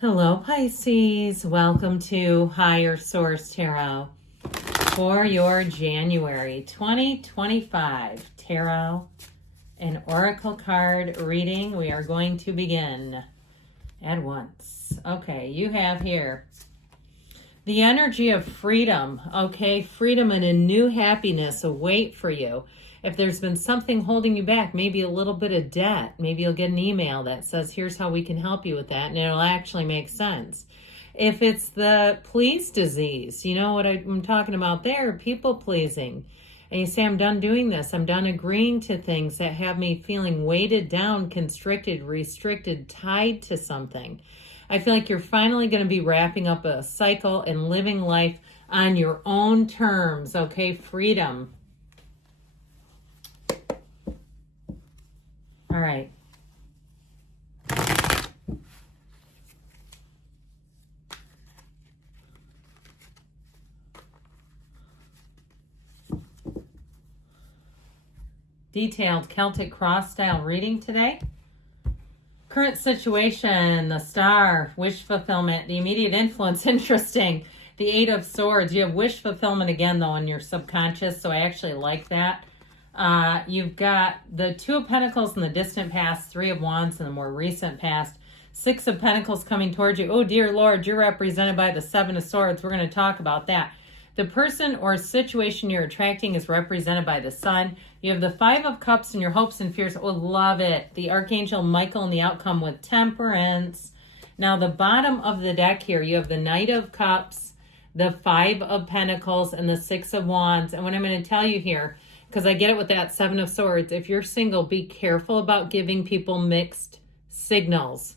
Hello, Pisces. Welcome to Higher Source Tarot for your January 2025 Tarot and Oracle card reading. We are going to begin at once. Okay, you have here the energy of freedom. Okay, freedom and a new happiness await for you. If there's been something holding you back, maybe a little bit of debt, maybe you'll get an email that says, here's how we can help you with that, and it'll actually make sense. If it's the please disease, you know what I'm talking about there, people pleasing. And you say, I'm done doing this. I'm done agreeing to things that have me feeling weighted down, constricted, restricted, tied to something. I feel like you're finally going to be wrapping up a cycle and living life on your own terms, okay? Freedom. All right. Detailed Celtic cross style reading today. Current situation, the star, wish fulfillment, the immediate influence, interesting. The Eight of Swords. You have wish fulfillment again, though, in your subconscious, so I actually like that. You've got the Two of Pentacles in the distant past, Three of Wands in the more recent past, Six of Pentacles coming towards you. Oh, dear Lord, you're represented by the Seven of Swords. We're going to talk about that. The person or situation you're attracting is represented by the Sun. You have the Five of Cups and your hopes and fears. Oh, love it. The Archangel Michael and the outcome with Temperance. Now, the bottom of the deck here, you have the Knight of Cups, the Five of Pentacles, and the Six of Wands. And what I'm going to tell you here, because I get it with that Seven of Swords, if you're single, be careful about giving people mixed signals.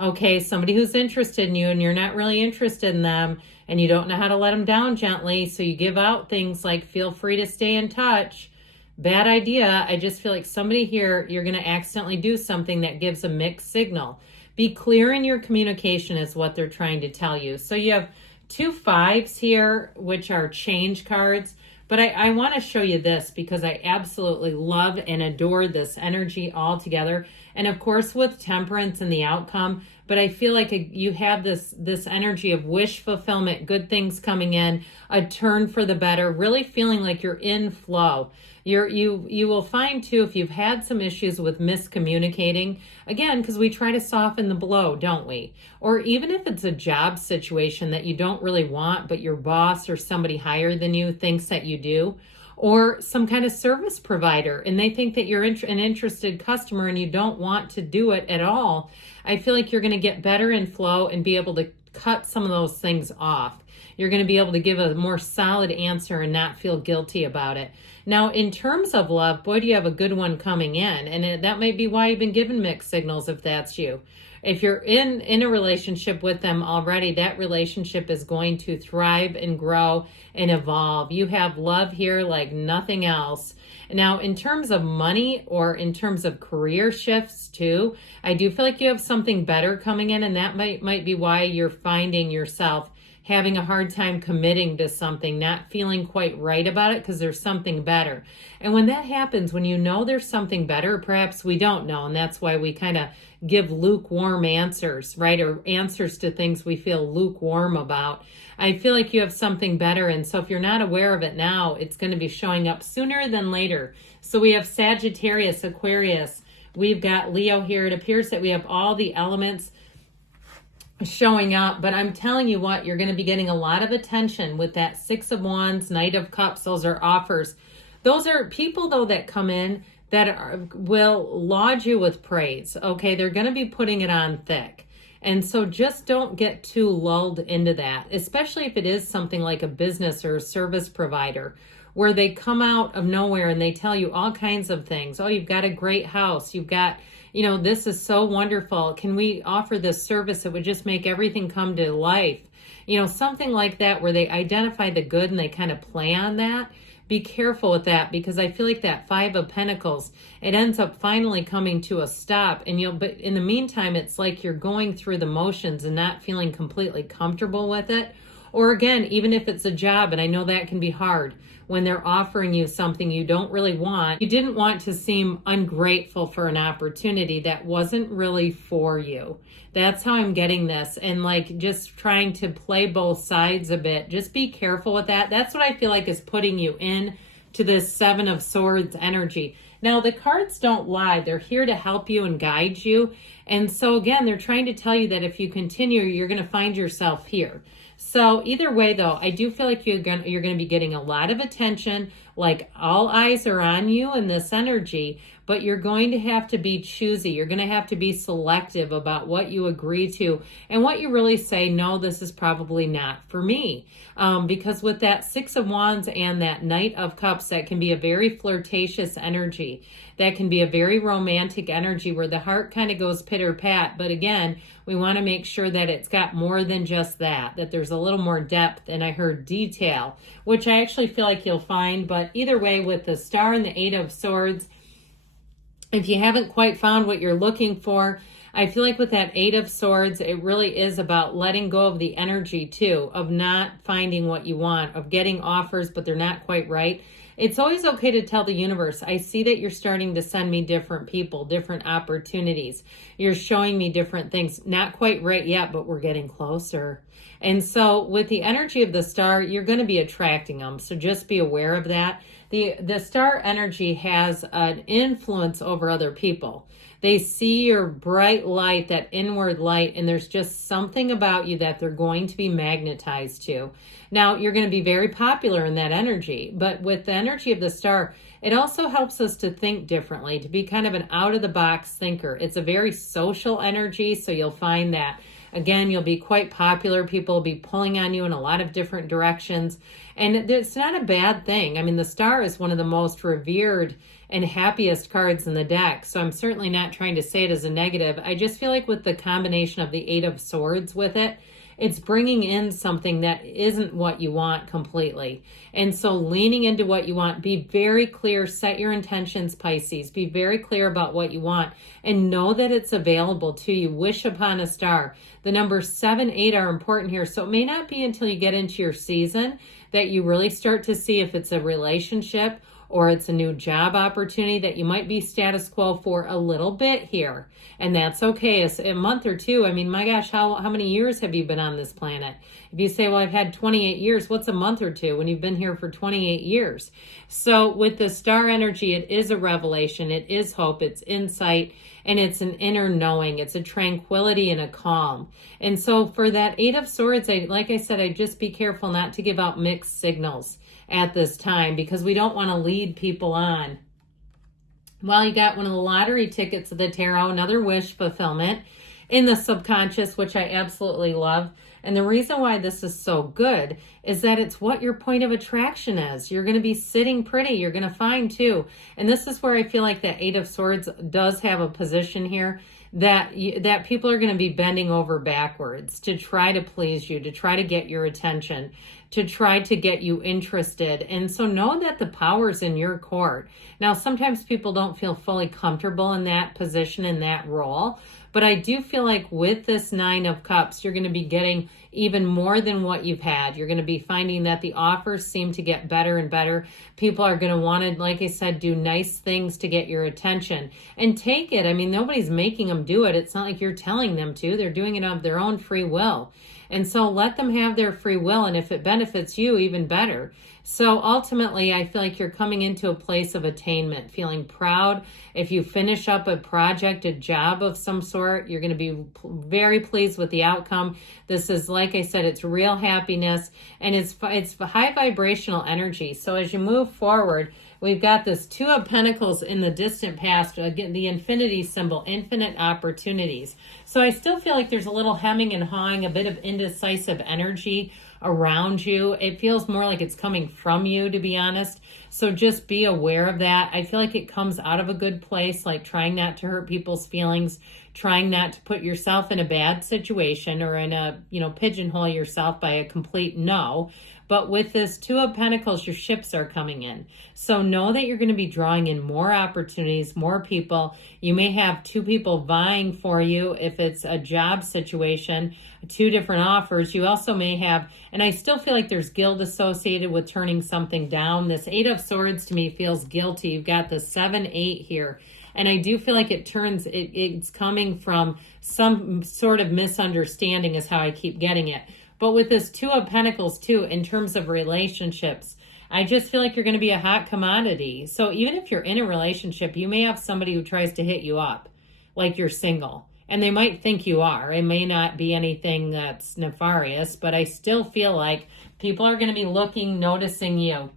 Okay, somebody who's interested in you and you're not really interested in them and you don't know how to let them down gently, so you give out things like feel free to stay in touch. Bad idea. I just feel like somebody here, you're going to accidentally do something that gives a mixed signal. Be clear in your communication is what they're trying to tell you. So you have two fives here, which are change cards. But I want to show you this because I absolutely love and adore this energy altogether. And of course with Temperance and the outcome, but I feel like you have this energy of wish fulfillment, good things coming in, a turn for the better, really feeling like you're in flow. You will find too, if you've had some issues with miscommunicating, again, because we try to soften the blow, don't we? Or even if it's a job situation that you don't really want, but your boss or somebody higher than you thinks that you do, or some kind of service provider and they think that you're an interested customer and you don't want to do it at all. I feel like you're going to get better in flow and be able to cut some of those things off. You're going to be able to give a more solid answer and not feel guilty about it. Now, in terms of love, boy, do you have a good one coming in. And that may be why you've been given mixed signals if that's you. If you're in a relationship with them already, that relationship is going to thrive and grow and evolve. You have love here like nothing else. Now, in terms of money or in terms of career shifts too, I do feel like you have something better coming in, and that might be why you're finding yourself having a hard time committing to something, not feeling quite right about it because there's something better. And when that happens, when you know there's something better, perhaps we don't know, and that's why we kind of give lukewarm answers, right? Or answers to things we feel lukewarm about. I feel like you have something better, and so if you're not aware of it now, it's going to be showing up sooner than later. So we have Sagittarius, Aquarius, we've got Leo here. It appears that we have all the elements showing up, but I'm telling you what, you're going to be getting a lot of attention with that Six of Wands, Knight of Cups. Those are offers. Those are people, though, that come in that will laud you with praise. Okay, they're going to be putting it on thick. And so just don't get too lulled into that, especially if it is something like a business or a service provider where they come out of nowhere and they tell you all kinds of things. Oh, you've got a great house. You've got, this is so wonderful. Can we offer this service that would just make everything come to life? Something like that where they identify the good and they kind of play on that. Be careful with that because I feel like that Five of Pentacles, it ends up finally coming to a stop. But in the meantime, it's like you're going through the motions and not feeling completely comfortable with it. Or again, even if it's a job, and I know that can be hard when they're offering you something you don't really want, you didn't want to seem ungrateful for an opportunity that wasn't really for you. That's how I'm getting this. And like just trying to play both sides a bit. Just be careful with that. That's what I feel like is putting you in to this Seven of Swords energy. Now, the cards don't lie. They're here to help you and guide you. And so again, they're trying to tell you that if you continue, you're going to find yourself here. So either way, though, I do feel like you're going to be getting a lot of attention, like all eyes are on you in this energy, but you're going to have to be choosy. You're going to have to be selective about what you agree to and what you really say, no, this is probably not for me. Because with that Six of Wands and that Knight of Cups, that can be a very flirtatious energy. That can be a very romantic energy where the heart kind of goes pitter-pat. But again, we want to make sure that it's got more than just that there's a little more depth, and I heard detail, which I actually feel like you'll find. But either way, with the Star and the Eight of Swords, if you haven't quite found what you're looking for, I feel like with that Eight of Swords, it really is about letting go of the energy too, of not finding what you want, of getting offers, but they're not quite right. It's always okay to tell the universe, I see that you're starting to send me different people, different opportunities. You're showing me different things. Not quite right yet, but we're getting closer. And so with the energy of the Star, you're going to be attracting them. So just be aware of that. The Star energy has an influence over other people. They see your bright light, that inward light, and there's just something about you that they're going to be magnetized to. Now, you're going to be very popular in that energy, but with the energy of the Star, it also helps us to think differently, to be kind of an out-of-the-box thinker. It's a very social energy, so you'll find that, again, you'll be quite popular. People will be pulling on you in a lot of different directions, and it's not a bad thing. I mean, the Star is one of the most revered and happiest cards in the deck, so I'm certainly not trying to say it as a negative. I just feel like with the combination of the Eight of Swords with it, it's bringing in something that isn't what you want completely. And so leaning into what you want, be very clear, set your intentions, Pisces. Be very clear about what you want and know that it's available to you. Wish upon a star. The numbers 7, 8 are important here. So it may not be until you get into your season that you really start to see if it's a relationship or it's a new job opportunity that you might be status quo for a little bit here. And that's okay. It's a month or two. I mean, my gosh, how many years have you been on this planet? If you say, well, I've had 28 years, what's a month or two when you've been here for 28 years? So with the Star energy, it is a revelation. It is hope. It's insight. And it's an inner knowing. It's a tranquility and a calm. And so for that Eight of Swords, like I said, I'd just be careful not to give out mixed signals at this time because we don't want to lead people on. Well, you got one of the lottery tickets of the tarot, another wish fulfillment in the subconscious, which I absolutely love. And the reason why this is so good is that it's what your point of attraction is. You're going to be sitting pretty. You're going to find too. And this is where I feel like the Eight of Swords does have a position here that people are going to be bending over backwards to try to please you, to try to get your attention, to try to get you interested. And so know that the power's in your court. Now, sometimes people don't feel fully comfortable in that position, in that role. But I do feel like with this Nine of Cups, you're going to be getting even more than what you've had. You're going to be finding that the offers seem to get better and better. People are going to want to, like I said, do nice things to get your attention. And take it. I mean, nobody's making them do it. It's not like you're telling them to. They're doing it of their own free will. And so let them have their free will. And if it benefits you, even better. So ultimately, I feel like you're coming into a place of attainment, feeling proud. If you finish up a project, a job of some sort, you're going to be very pleased with the outcome. This is, like I said, it's real happiness, and it's high vibrational energy. So as you move forward, we've got this Two of Pentacles in the distant past, again, the infinity symbol, infinite opportunities. So I still feel like there's a little hemming and hawing, a bit of indecisive energy around you. It feels more like it's coming from you, to be honest. So just be aware of that. I feel like it comes out of a good place, like trying not to hurt people's feelings, trying not to put yourself in a bad situation or in a, pigeonhole yourself by a complete no. But with this Two of Pentacles, your ships are coming in. So know that you're going to be drawing in more opportunities, more people. You may have two people vying for you if it's a job situation, two different offers. You also may have, and I still feel like there's guilt associated with turning something down. This Eight of Swords to me feels guilty. You've got the 7-8 here. And I do feel like it's coming from some sort of misunderstanding is how I keep getting it. But with this Two of Pentacles too, in terms of relationships, I just feel like you're going to be a hot commodity. So even if you're in a relationship, you may have somebody who tries to hit you up like you're single. And they might think you are. It may not be anything that's nefarious, but I still feel like people are going to be looking, noticing you.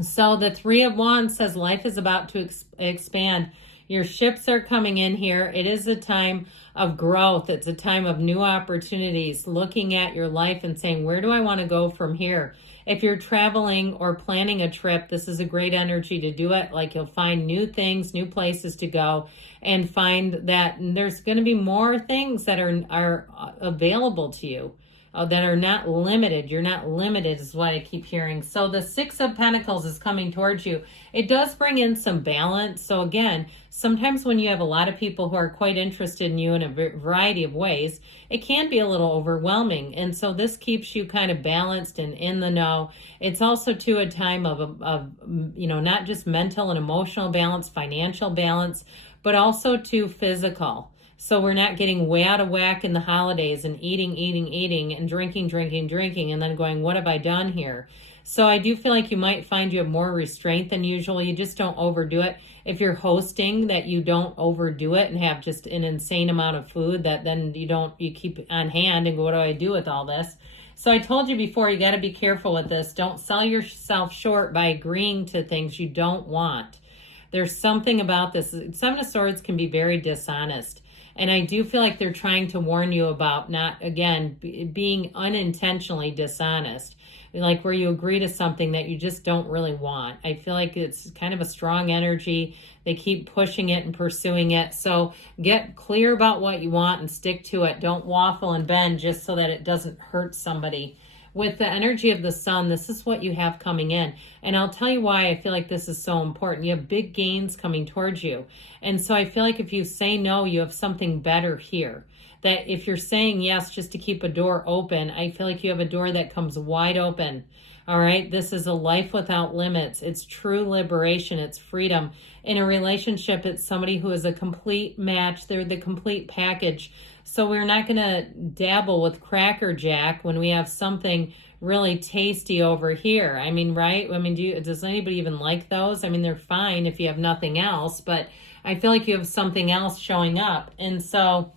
So the Three of Wands says life is about to expand. Your ships are coming in here. It is a time of growth. It's a time of new opportunities, looking at your life and saying, where do I want to go from here? If you're traveling or planning a trip, this is a great energy to do it. Like you'll find new things, new places to go, and find that there's going to be more things that are available to you. That are not limited. You're not limited is what I keep hearing. So the Six of Pentacles is coming towards you. It does bring in some balance. So again, sometimes when you have a lot of people who are quite interested in you in a variety of ways, it can be a little overwhelming. And so this keeps you kind of balanced and in the know. It's also too a time of not just mental and emotional balance, financial balance, but also too physical. So we're not getting way out of whack in the holidays and eating, and drinking, and then going, what have I done here? So I do feel like you might find you have more restraint than usual. You just don't overdo it. If you're hosting, that you don't overdo it and have just an insane amount of food that then you keep on hand and go, what do I do with all this? So I told you before, you got to be careful with this. Don't sell yourself short by agreeing to things you don't want. There's something about this. Seven of Swords can be very dishonest. And I do feel like they're trying to warn you about not, again, being unintentionally dishonest. Like where you agree to something that you just don't really want. I feel like it's kind of a strong energy. They keep pushing it and pursuing it. So get clear about what you want and stick to it. Don't waffle and bend just so that it doesn't hurt somebody. With the energy of the sun, this is what you have coming in. And I'll tell you why I feel like this is so important. You have big gains coming towards you. And so I feel like if you say no, you have something better here. That if you're saying yes just to keep a door open, I feel like you have a door that comes wide open. All right, this is a life without limits. It's true liberation. It's freedom. In a relationship, it's somebody who is a complete match. They're the complete package. So we're not going to dabble with Cracker Jack when we have something really tasty over here. I mean, right? I mean, does anybody even like those? I mean, they're fine if you have nothing else, but I feel like you have something else showing up. And so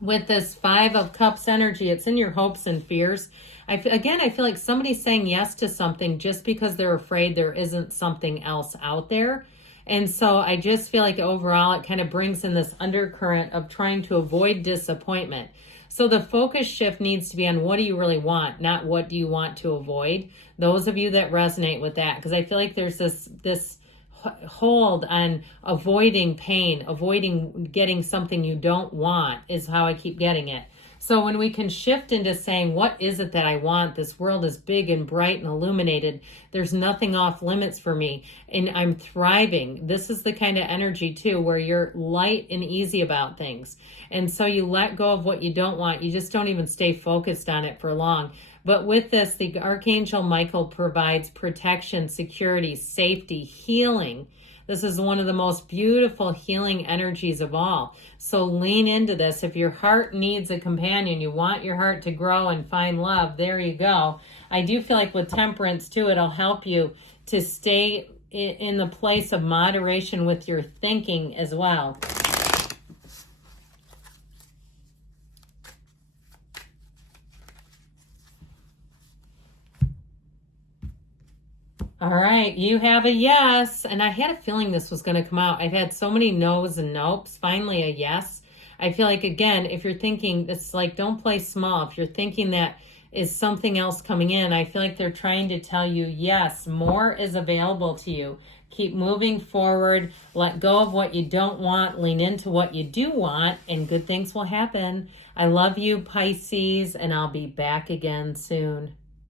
with this Five of Cups energy, it's in your hopes and fears. I feel like somebody's saying yes to something just because they're afraid there isn't something else out there. And so I just feel like overall it kind of brings in this undercurrent of trying to avoid disappointment. So the focus shift needs to be on what do you really want, not what do you want to avoid. Those of you that resonate with that, because I feel like there's this hold on avoiding pain, avoiding getting something you don't want is how I keep getting it. So when we can shift into saying, what is it that I want? This world is big and bright and illuminated. There's nothing off limits for me and I'm thriving. This is the kind of energy too, where you're light and easy about things. And so you let go of what you don't want. You just don't even stay focused on it for long. But with this, the Archangel Michael provides protection, security, safety, healing. This is one of the most beautiful healing energies of all. So lean into this. If your heart needs a companion, you want your heart to grow and find love, there you go. I do feel like with Temperance too, it'll help you to stay in the place of moderation with your thinking as well. All right, you have a yes. And I had a feeling this was going to come out. I've had so many no's and nopes. Finally, a yes. I feel like, again, if you're thinking, it's like, don't play small. If you're thinking that is something else coming in, I feel like they're trying to tell you, yes, more is available to you. Keep moving forward. Let go of what you don't want. Lean into what you do want, and good things will happen. I love you, Pisces, and I'll be back again soon.